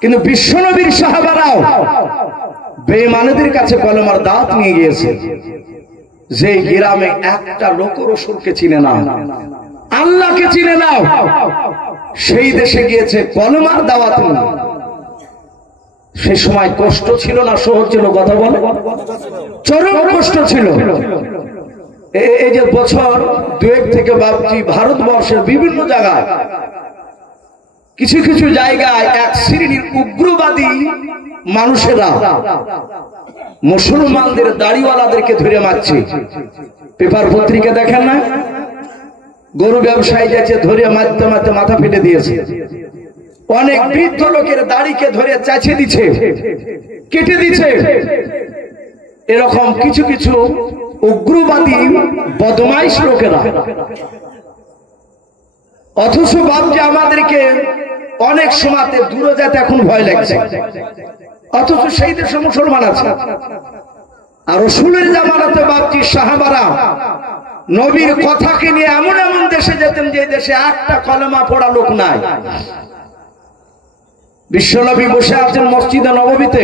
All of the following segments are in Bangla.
কিন্তু বিশ্বনবীর সাহাবারাও বেঈমানদের কাছে কলেমার দাওয়াত নিয়ে গিয়েছে। যে গ্রামে একটা লোক রাসূলকে চিনে না, আল্লাহকে চিনে না, সেই দেশে গিয়েছে কলেমার দাওয়াত নিয়ে। সেই সময় কষ্ট ছিল না সহজ ছিল? কথা বলে, চরম কষ্ট ছিল। এই যে বছর দুয়েক থেকে ভাবছি ভারতবর্ষের বিভিন্ন জায়গায় কিছু কিছু জায়গায় এক শ্রেণীর উগ্রবাদী মানুষেরা মুসলমানদের দাড়িওয়ালাদেরকে ধরে মারছে। পেপার পত্রিকা দেখেন না? গরু ব্যবসায়ী যাচ্ছে ধরে মারতে মারতে মাথা ফেটে দিয়েছে। অনেক বৃদ্ধ লোকের দাড়িকে ধরে চাচে দিচ্ছে, কেটে দিচ্ছে। এরকম কিছু কিছু উগ্রবাদী বদমাইশ লোকেরা। অথচ ভাবছে আমাদেরকে অনেক সময়তে দূরে যেতে এখন ভয় লাগছে, অথচ সেই দেশে মুসলমান আছে। আর রাসূলের জামানাতে ভাবছি সাহাবারা নবীর কথাকে নিয়ে এমন এমন দেশে যেতেন যে দেশে একটা কলেমা পড়া লোক নাই। বিশ্বনবী বসে আছেন মসজিদে নববীতে,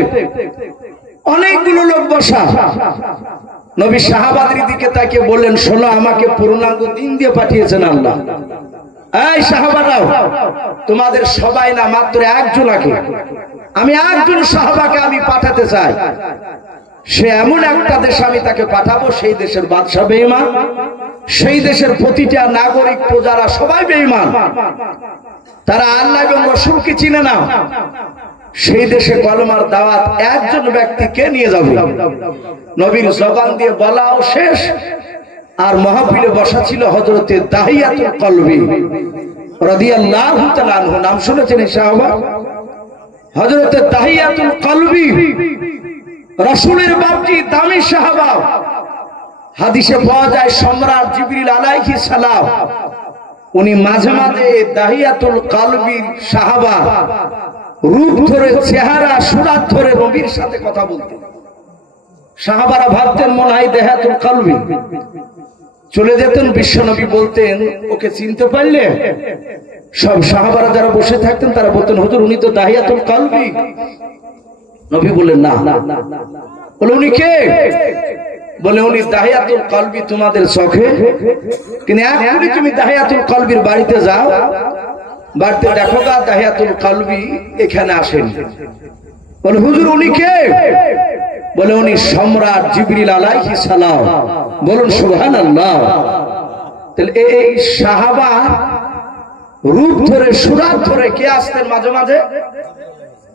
অনেকগুলো লোক বসা। নবী সাহাবাদের দিকে তাকিয়ে বললেন, শোনো, আমাকে পূর্ণাঙ্গ দিন দিয়ে পাঠিয়েছেন আল্লাহ। এই সাহাবারাও, তোমাদের সবাই না, মাত্র একজনকে, আমি একজন সাহাবাকে আমি পাঠাতে চাই। সে এমন একটা দেশে আমি তাকে পাঠাবো, সেই দেশের বাদশা বেঈমান, সেই দেশের প্রতিটা নাগরিক প্রজারা সবাই বেঈমান, তারা আল্লাহ এবং রাসূলকে চিনে না। সেই দেশে কলেমার দাওয়াত একজন ব্যক্তিকে নিয়ে যাবে। নবীর জবান দিয়ে বলাও শেষ, আর মাহফিলে বসা ছিল হযরতে দাহিয়াতুল কলবি রাদিয়াল্লাহু তাআলা আনহু। নাম শুনেছেন এই সাহাবা? হযরতে দাহিয়াতুল কলবি রাসূলের বাপজি, দামি সাহাবা। হাদিসে পাওয়া যায় সম্রাট জিবরিল আলাইহিস সালাম উনি মাঝে মাঝে দাহিয়াতুল কলবির সাহাবা রূপ ধরে, চেহারা সুরাত ধরে নবীর সাথে কথা বলতেন। সাহাবারা ভাবতেন মনে হয় দাহিয়াতুল কলবি। চলে যেতেন, বিশ্বনবী বলতেন, ওকে চিনতে পারলে? সব সাহাবারা যারা বসে থাকতেন তারা বলতেন, হুজুর উনি তো দাহিয়াতুল কলবি। নবী বললেন, না। বলে, উনি কে? বলে, উনি দাহিয়াতুল কলবি তোমাদের চোখে, কিন্তু এখনই তুমি দাহিয়াতুল কলবির বাড়িতে যাও, বাড়িতে দেখো গা দাহিয়াতুল কলবি এখানে আসেন। বলে, হুজুর উনি কে? বলে, উনি সম্রাট জিবরিল আলাইহিস সালাম। বলুন সুবহানাল্লাহ। তাহলে এই সাহাবা রূপ ধরে, সুরাত ধরে কে আসতেন মাঝে মাঝে?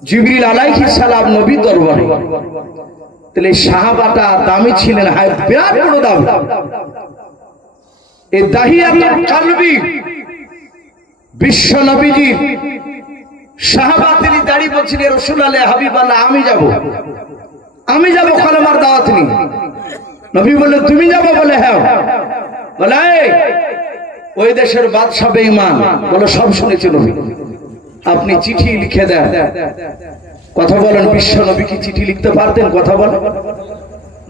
জিবরিল আলাইহিস সালাম নবীর দরবারে। তাহলে সাহাবাটা দামি ছিলেন, বিরাট বড় দাম। এই দাহিয়াতুল কলবি বিশ্ব নবীজি সাহাবা, তিনি দাঁড়িয়ে বলছিলেন, রাসূলুল্লাহ হাবিবাল্লাহ, আমি যাব কলেমার দাওয়াত নিয়ে। নবী বললেন, তুমি যাবো? বলে, হ্যাঁ। বলে, ওই দেশের বাদশা বেঈমান। বলে, সব শুনেছি নবী, আপনি চিঠি লিখে দেন। কথা বলেন, বিশ্ব নবী কি চিঠি লিখতে পারতেন? কথা বলেন।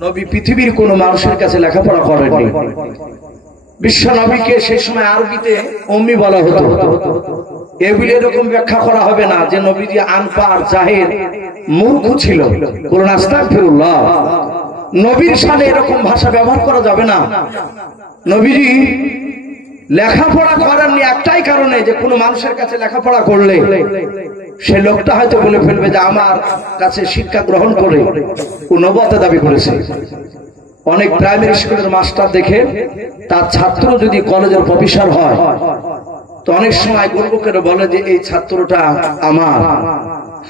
নবী পৃথিবীর কোন মানুষের কাছে লেখাপড়া করেননি। বিশ্ব নবীকে সেই সময় আরবিতে উম্মি বলা হতো। এগুলি এরকম ব্যাখ্যা করা হবে না যে নবীজি আনপাড়, জাহেল, মূর্খ ছিল। বলুন আস্তাগফিরুল্লাহ। নবীর সাথে এরকম ভাষা ব্যবহার করা যাবে না। নবীজি লেখাপড়া করেননি একটাই কারণে, যে কোনো মানুষের কাছে লেখাপড়া করলে সে লোকটা হয়তো বলে ফেলবে যে আমার কাছে শিক্ষা গ্রহণ করে ও নবুয়তের দাবি করেছে। অনেক প্রাইমারি স্কুলের মাস্টার দেখে তার ছাত্র যদি কলেজের প্রফেসর হয় তো অনেক সময় গর্ব করে বলে যে এই ছাত্রটা আমার,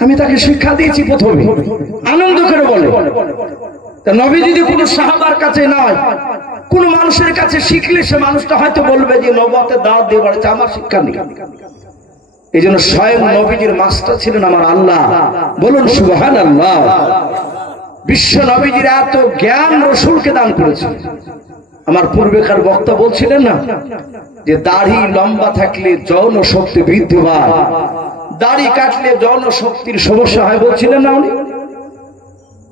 আমি তাকে শিক্ষা দিয়েছি প্রথমে, আনন্দ করে বলে। নবী যদি কোনো সাহাবার কাছে নয়, কোন মানুষের কাছে শিখলে সে মানুষটা হয়তো বলবে যে নবুয়তের দাওয়াত দিয়ে বলেছে, আমার শিক্ষা নেই। এই জন্য স্বয়ং নবীজির মাস্টার ছিলেন আমার আল্লাহ। বলুন সুবহানাল্লাহ। বিশ্ব নবীজির এত জ্ঞান রাসূলকে দান করেছে। আমার পূর্বেকার বক্তা বলছিলেন না যে দাড়ি লম্বা থাকলে যৌন শক্তি বৃদ্ধি পায়, দাড়ি কাটলে যৌন শক্তির সমস্যা হয় বলছিলেন না উনি?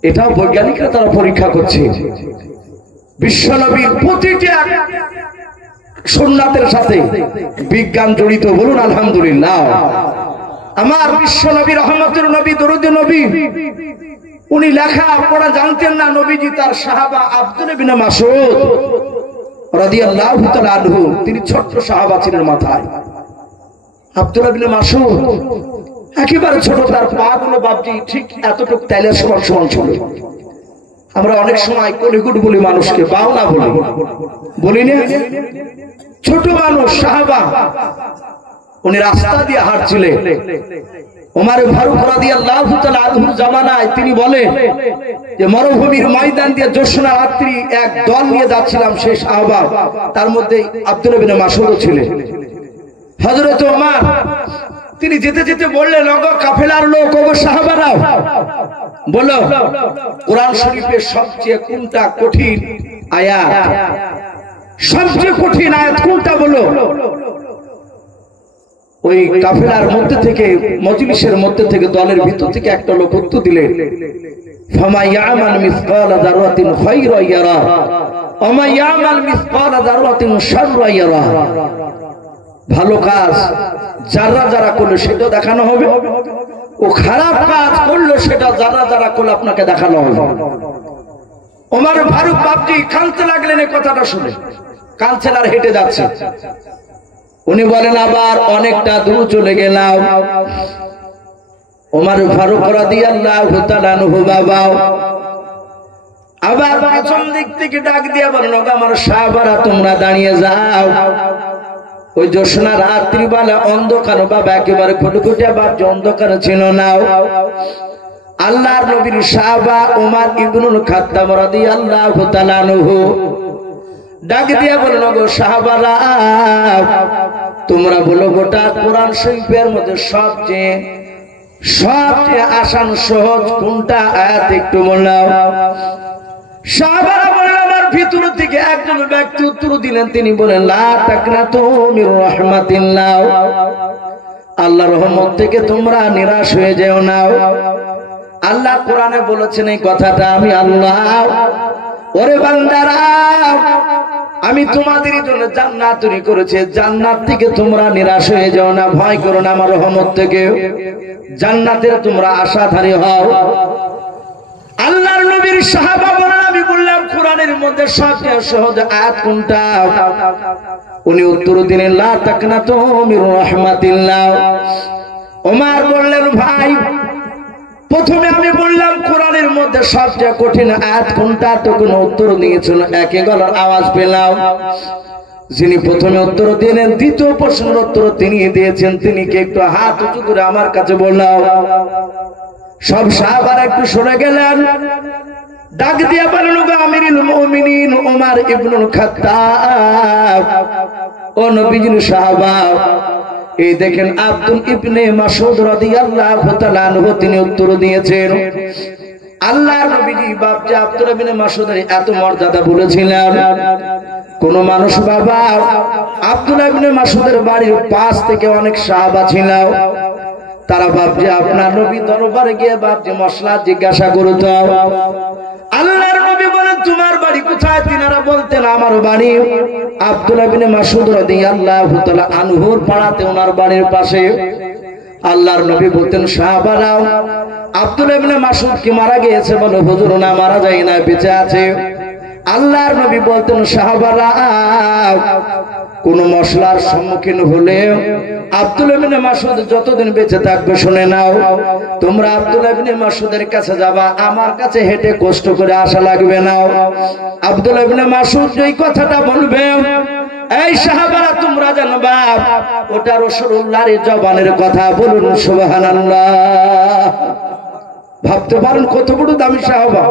এটা বৈজ্ঞানিকরা তারা পরীক্ষা করছে। বিশ্ব নবীর প্রতিটা সুন্নাতের সাথে বিজ্ঞান জড়িত। বলুন আলহামদুলিল্লাহ। আমার বিশ্ব নবী রহমতের নবী নবী, দরুদ নবী, উনি লেখা পড়া জানতেন না। নবীজি তার সাহাবা আব্দুল্লাহ বিন মাসউদ রাদিয়াল্লাহু তাআলা আনহু, তিনি ছোট্ট সাহাবা ছিলেন মাথায়। আব্দুল্লাহ বিন মাসউদ একেবারে ছোট, তার পা গুলো বাপজি ঠিক এতটুকু তেলের সমান সমান ছিল। আমরা অনেক সময় কলিগুড বলি মানুষকে, বাউনা বলি না, ছোট মানুষ সাহাবা। উনি রাস্তা দিয়ে হাঁটছিলেন। ওমর ফারুক রাদিয়াল্লাহু তাআলা আনহুর জামানায় তিনি বলেন যে মরুভূমির ময়দান দিয়ে জ্যোৎস্না রাত্রি এক দল নিয়ে যাচ্ছিলাম, সেই সাহাবা, তার মধ্যে আব্দুল্লাহ বিন মাসউদ ছিলেন। হযরত ওমর তিনি যেতে যেতে বললেন, ওগো কাফেলার লোক, ওগো সাহাবারাও, বলো কোরআন শরীফের সবচেয়ে কোনটা কঠিন আয়াত, সবচেয়ে কঠিন আয়াত কোনটা বলো। ওই কাফেলার মধ্যে থেকে, মজলিসের মধ্যে থেকে, দলের ভিতর থেকে একটা লোক উত্তর দিলেন, ফামা ইয়ামাল মিসকালা যারাতিন খায়রা ইয়ারা ওয়া মা ইয়ামাল মিসকালা যারাতিন শাররা ইয়ারা। ভালো কাজ যারা যারা করলো সেটা দেখানো হবে, ও খারাপ কাজ করলো সেটা যারা যারা করলো আপনাকে দেখানো হবে। ওমর ফারুক বাপজি কাঁদতে লাগলেন এই কথাটা শুনে, কাঁদছেন আর হেঁটে যাচ্ছে। উনি বলেন, আবার অনেকটা দূর চলে গেলাম। ওমর ফারুক রাদিয়াল্লাহু তাআলা আনহু বাবা আবার পেছন দিক থেকে ডাক দিয়ে বলেন, ওগো আমার সাহাবারা, তোমরা দাঁড়িয়ে যাও। ওই জ্যোৎস্না রাত্রি বেলা অন্ধকার বাবা, একেবারে খুটখুটে বাপ, অন্ধকার ছিল না। আল্লাহর নবীর সাহাবা ওমর ইবনুল খাত্তাব রাদিয়াল্লাহু তাআলা আনহু ডাক দিয়ে বলেন, ওগো সাহাবারা, তোমরা বলো গোটা কোরআন শরীফের মধ্যে সবচেয়ে আসান সহজ কোনটা আয়াত একটু বলো। সাহাবারা বলেন, আমার ভিতর থেকে একজন ব্যক্তি উত্তর দিলেন, তিনি বলেন, লা তাকনাতু মির রাহমাতিল্লাহ, আল্লাহর রহমত থেকে তোমরা নিরাশ হয়ে যেও না। আল্লাহ কোরআনে বলেছেন এই কথাটা, আমি আল্লাহ, ওরে বান্দারা, আমি তোমাদের জন্য জান্নাত তৈরি করেছি, জান্নাত থেকে তোমরা নিরাশ হয়ে যাও না, ভয় করো না, আমার রহমত থেকে জান্নাতের তোমরা আশাধারী হও। আল্লাহর নবীর সাহাবা বলেন, আমি বললাম কোরআনের মধ্যে সবচেয়ে সহজ আয়াত কোনটা? উনি উত্তর দিলেন, লা তাকনাতু মির রাহমাতিল্লাহ। ওমর বললেন, ভাই, প্রথমে আমি বললাম কোরআনের মধ্যে সবচেয়ে কঠিন আয়াত কোনটা, তো কোনো উত্তর দিয়েছিল, একে গলার আওয়াজ পেলাম। যিনি প্রথমে উত্তর দিলেন, দ্বিতীয় প্রশ্নের উত্তর তিনি দিয়েছেন, তিনি কে একটু হাত উঁচু করে আমার কাছে বললাম। সব সাহাবারা একটু সরে গেলেন, ডাক দিয়ে বললেন, ওগো আমিরুল মুমিনিন ওমর ইবনুল খাত্তাব, ও নবীজির সাহাবা, এই দেখেন আব্দুল ইবনে মাসউদ রাদিয়াল্লাহু তাআলা আনহু, তিনি উত্তর দিয়েছেন। আল্লাহর নবীজি বাপজি আব্দুল ইবনে মাসউদের এত মর্যাদা বলেছিলেন, কোন মানুষ বাবা আব্দুল্লাহ ইবনে মাসউদের বাড়ির পাশ থেকে অনেক সাহাবা ছিল, তারা বাপজি আপনার নবী দরবারে গিয়ে বাপজি মশলা জিজ্ঞাসা করত। আল্লাহর নবী বলেন, তোমার বাড়ি কোথায়? তিনারা বলতেন, আমার বাড়ি আব্দুল্লাহ ইবনে মাসউদ রাদিয়াল্লাহু তাআলা আনহুর পাড়াতে, ওনার বাড়ির পাশে। আল্লাহর নবী বলতেন, সাহাবারাও, আব্দুল্লাহ ইবনে মাসউদ কি মারা গিয়েছে? বলো, হুজুর না, মারা যায় না, বেঁচে আছে। আল্লাহর নবী বলতেন, সাহাবারা, কোন মশলার সম্মুখীন হলে আব্দুল্লাহ ইবনে মাসউদ যতদিন বেঁচে থাকবে, শুনে নাও, তোমরা আব্দুল্লাহ ইবনে মাসউদের কাছে যাবা, আমার কাছে হেঁটে কষ্ট করে আসা লাগবে না। আব্দুল্লাহ ইবনে মাসউদ যেই কথাটা বলবে, এই সাহাবারা তোমরা জানবা ওটা রাসূলুল্লাহর জবানের কথা। বলুন সুবহানাল্লাহ। ভাবতে পারেন কত বড় দামি সাহাবা।